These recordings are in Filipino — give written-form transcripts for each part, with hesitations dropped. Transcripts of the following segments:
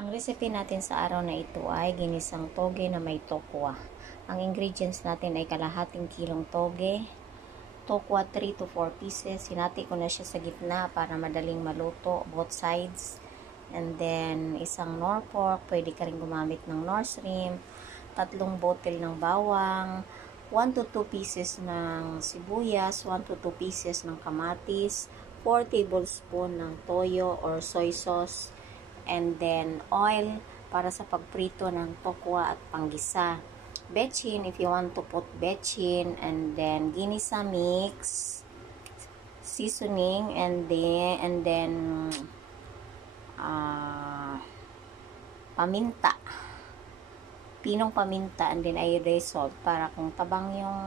Ang recipe natin sa araw na ito ay ginisang toge na may tokwa. Ang ingredients natin ay kalahating kilong toge, tokwa 3 to 4 pieces. Hinati ko na siya sa gitna para madaling maluto, both sides. And then, isang nor pork, pwede ka rin gumamit ng nor shrimp, 3 bottle ng bawang, 1 to 2 pieces ng sibuyas, 1 to 2 pieces ng kamatis, 4 tablespoon ng toyo or soy sauce, and then oil para sa pagprito ng tokwa at panggisa. Bechin if you want to put bechin, and then ginisa mix, seasoning, and then paminta, pinong paminta, and then iodized salt para kung tabang yung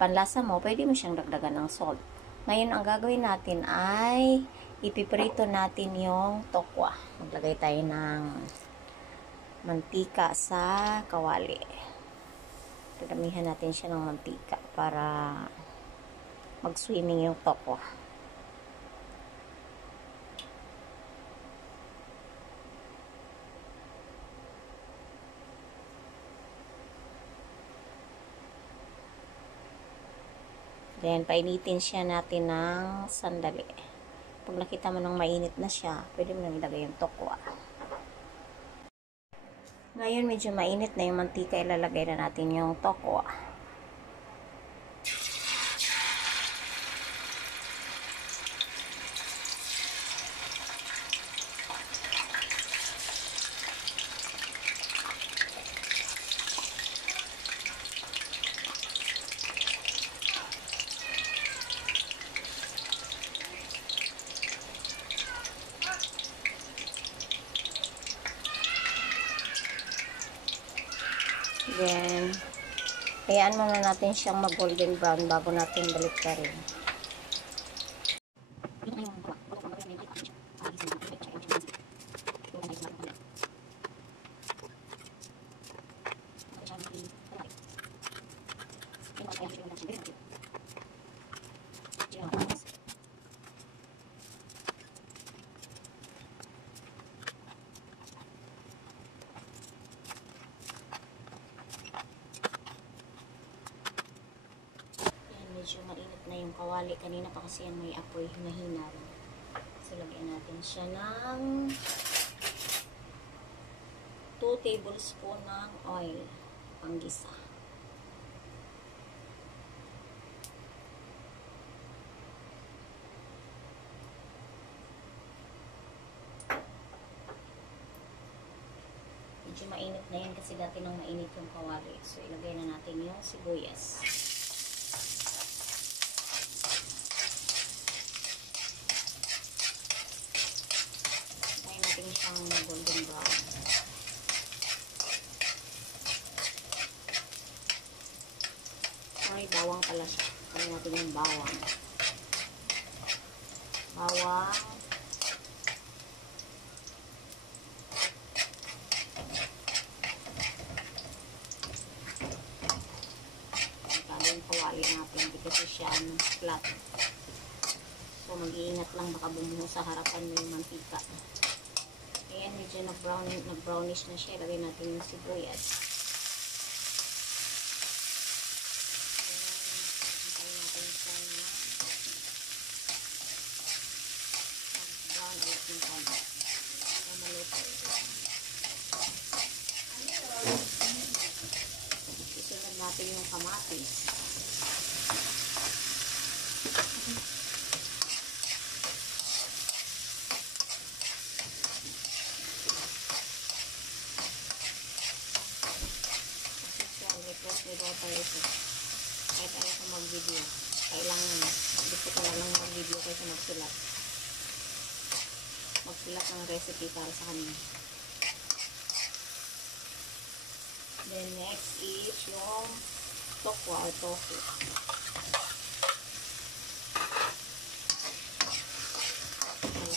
panlasa mo, pwede mo siyang dagdagan ng salt. Ngayon, ang gagawin natin ay ipiprito natin yung tokwa. Maglagay tayo ng mantika sa kawali. Dadamihan natin siya ng mantika para mag-swimming yung tokwa. Then, painitin siya natin ng sandali. Pag nakita mo nang mainit na siya, pwede mo nang ilagay yung tokwa. Ngayon, medyo mainit na yung mantika, ilalagay na natin yung tokwa. Then, hayaan muna natin siyang mag-golden brown bago natin balik ka rin. Medyo mainit na yung kawali. Kanina pa kasi yan may apoy, mahina rin. So, lagyan natin siya ng 2 tablespoon ng oil. Panggisa. Medyo mainit na yan kasi dati nang mainit yung kawali. So, ilagay na natin yung sibuyas. Siyang golden brown. Ay, bawang pala siya. Kaya natin yung bawang. Bawang. Pagkado yung kawali natin. Hindi kasi siya flat. So, mag-iingat lang baka bumuho sa harapan yung mantika. Ayan, medyo nag-brownish na siya. Ilagay natin yung sibuyas. Ayan, natin siya na brown ulit yung kanya. So, maluto. Isunod natin yung kamatis. Request may daw tayo ito. Kahit ayaw ko mag-video. Kailangan gusto ko na lang mag-video kaysa magsulat. Magsulat ng recipe para sa kanya. Then next is yung tokwa or tofu.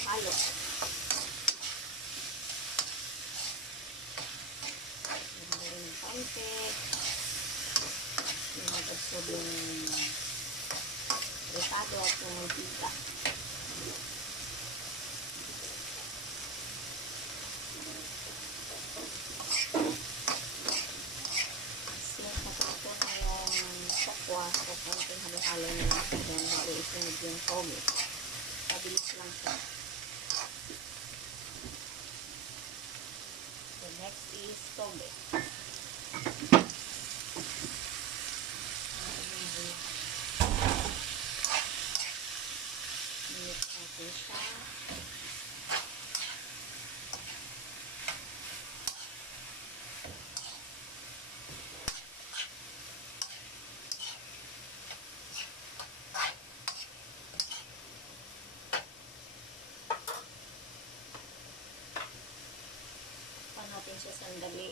Halo. Nagawin ng konti. Yung mag-absorb yung ricado at yung mantika. ihalo na lang siya dyan bago isunod yung toge. Mabilis lang siya. So, next is toge. Mix natin siya. Natin siya sandali.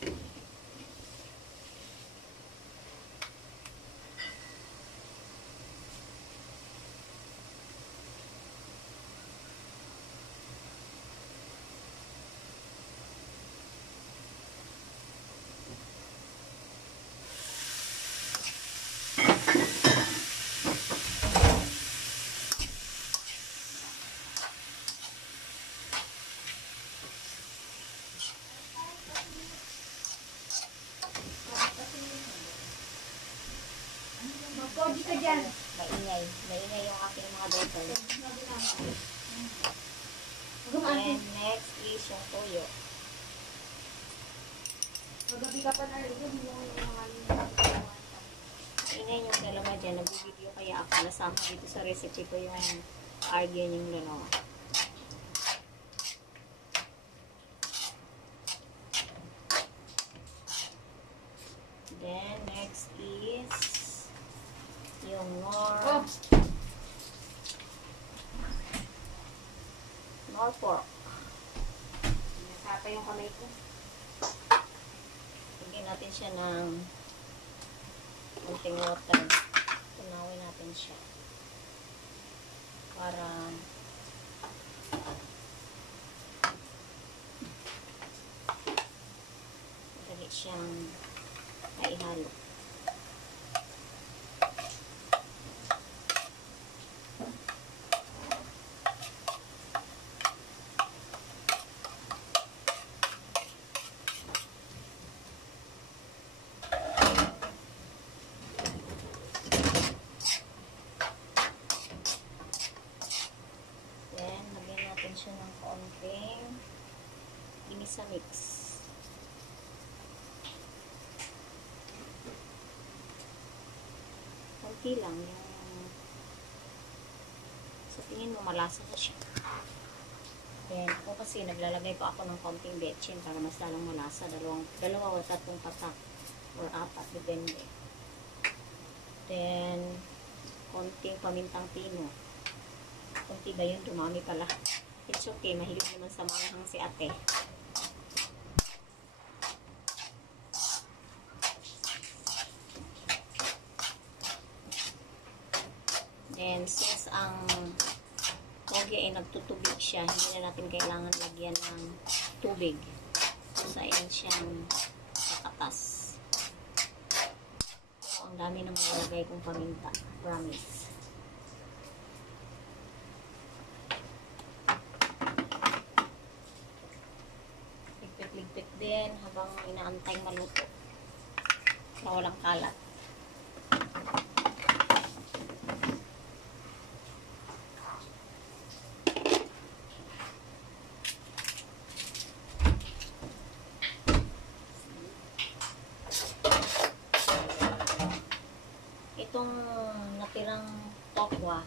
Magkodi ka dyan. Maingay. Maingay yung aking mga daughter. And next is yung toyo. Magabi ka pa na rin. Maingay yung dalawa dyan. Nag-video kaya ako. Nasama dito sa recipe ko yung argan yung dalawa. Then, next is yung nor pork. Nasapa yung kamay ko. Lagyan natin siya ng konting water. Tunawin natin siya. Para madali siyang maihalo. Then, lagyan natin siya ng konting ginisa mix. Konti lang yung sa tingin mo malasa na siya. Then, ako kasi naglalagay pa ako ng konting betchin para mas lalong malasa. Dalawa o tatlong patak or apat, depende. Then, konting pamintang pino. Konti ba yun? Dumami pala. It's okay. Mahilig naman sa manghang si ate. Then, since ang toge ay nagtutubig siya, hindi na natin kailangan lagyan ng tubig. Kusain siyang kakatas. So, ang dami na malalagay kong paminta. Promise. Ligpit-ligpit din habang inaantay maluto. Na walang kalat. Itong natirang tokwa,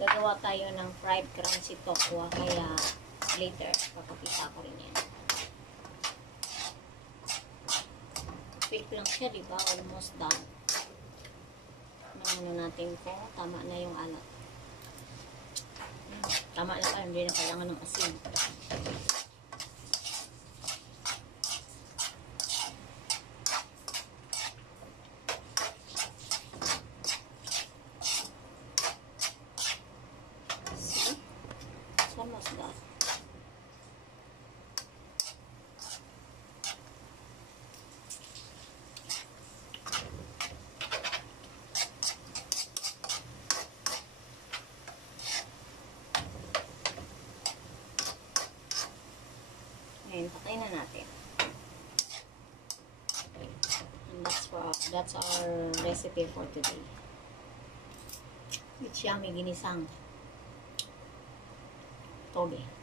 gagawa tayo ng fried crunchy tokwa, kaya later papakita ko rin yan. Quick lang siya, diba? Almost done. Ano natin ko, tama na yung alat. Tama na pa, hindi na kailangan ng asin. Almost done. Ngayon, patay na natin. And that's our recipe for today. It's yummy ginisang toge.